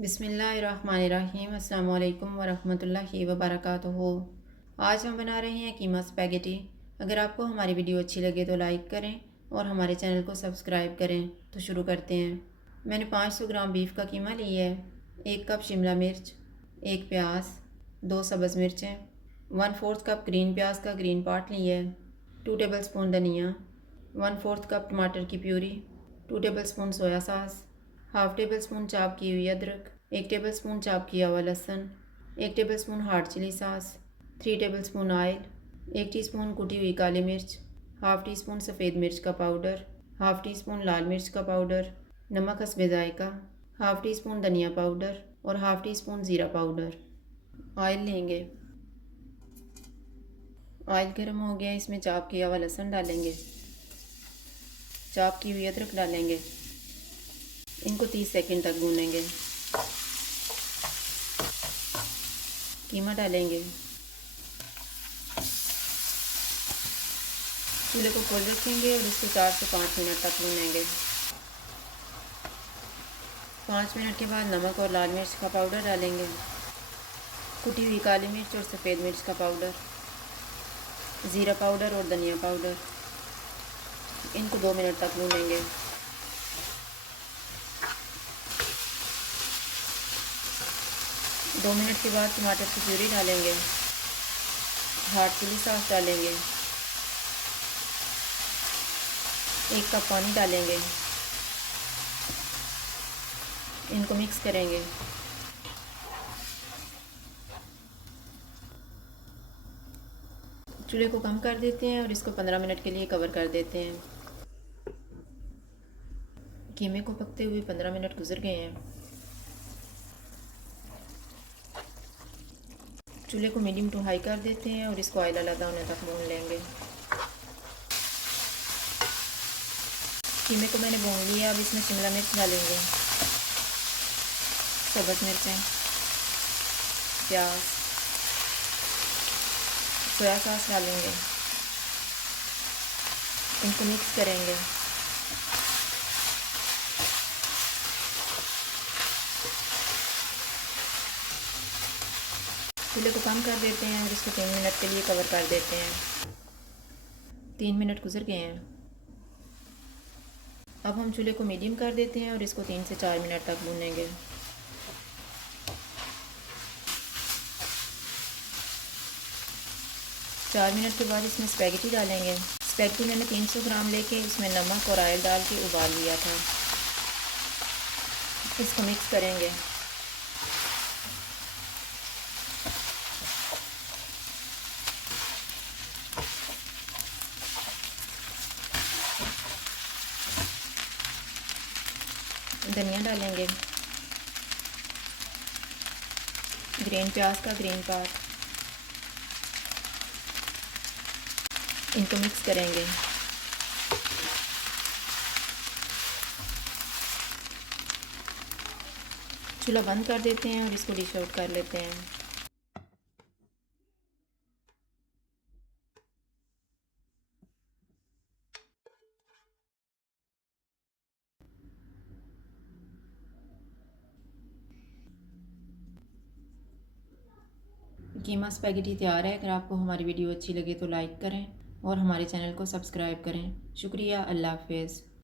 बिस्मिल्लाहिर्रहमानिर्रहीम। अस्सलाम वालेकुम वरहमतुल्लाहि वबरकातुहू। आज हम बना रहे हैं कीमा स्पैगेटी। अगर आपको हमारी वीडियो अच्छी लगे तो लाइक करें और हमारे चैनल को सब्सक्राइब करें। तो शुरू करते हैं। मैंने 500 ग्राम बीफ का कीमा लिया है। 1 कप शिमला मिर्च, 1 प्याज, 2 सब्ज़ मिर्चें, 1/4 कप ग्रीन प्याज का ग्रीन पार्ट लिया है, 2 टेबल स्पून धनिया, 1/4 कप टमाटर की puree, 2 table spoon soya sauce, half table spoon chop की हुई अदरक, 1 टेबल स्पून चॉप किया हुआ लहसुन, 1 tablespoon hard chilli sauce, 3 tablespoon oil, 1 teaspoon कुटी हुई काली मिर्च, हाफ़ टी स्पून सफ़ेद मिर्च का पाउडर, हाफ़ टी स्पून लाल मिर्च का पाउडर, नमक हस्बे ज़ायका, हाफ़ टी स्पून धनिया पाउडर और हाफ़ टी स्पून ज़ीरा पाउडर। ऑयल लेंगे। ऑयल गर्म हो गया, इसमें चॉप किया हुआ लहसुन डालेंगे, चॉप की हुई अदरक डालेंगे। इनको 30 सेकंड तक भूनेंगे। कीमा डालेंगे। चूल्हे को खोल रखेंगे और इसको 4 से 5 मिनट तक भूनेंगे। 5 मिनट के बाद नमक और लाल मिर्च का पाउडर डालेंगे, कुटी हुई काली मिर्च और सफ़ेद मिर्च का पाउडर, ज़ीरा पाउडर और धनिया पाउडर। इनको 2 मिनट तक भूनेंगे। दो मिनट के बाद टमाटर की प्यूरी डालेंगे, हार्ड चिली सॉस डालेंगे, 1 कप पानी डालेंगे। इनको मिक्स करेंगे। चूल्हे को कम कर देते हैं और इसको 15 मिनट के लिए कवर कर देते हैं। कीमे को पकते हुए 15 मिनट गुजर गए हैं। चूल्हे को मीडियम टू हाई कर देते हैं और इसको ऑयल अलग होने तक भून लेंगे। कीमे को मैंने भून लिया। अब इसमें शिमला मिर्च डालेंगे, सब्ज़ मिर्चें, प्याज, सोया सॉस डालेंगे। इनको मिक्स करेंगे। चूल्हे को कम कर देते हैं और इसको 3 मिनट के लिए कवर कर देते हैं। 3 मिनट गुजर गए हैं। अब हम चूल्हे को मीडियम कर देते हैं और इसको 3 से 4 मिनट तक भूनेंगे। चार मिनट के बाद इसमें स्पैगेटी डालेंगे। स्पैगेटी मैंने 300 ग्राम लेके उसमें नमक और ऑयल डाल के उबाल लिया था। इसको मिक्स करेंगे। धनिया डालेंगे, ग्रीन प्याज का ग्रीन पार्ट। इनको मिक्स करेंगे। चूल्हा बंद कर देते हैं और इसको डिश आउट कर लेते हैं। कीमा स्पैगेटी तैयार है। अगर आपको हमारी वीडियो अच्छी लगे तो लाइक करें और हमारे चैनल को सब्सक्राइब करें। शुक्रिया। अल्लाह हाफ़िज़।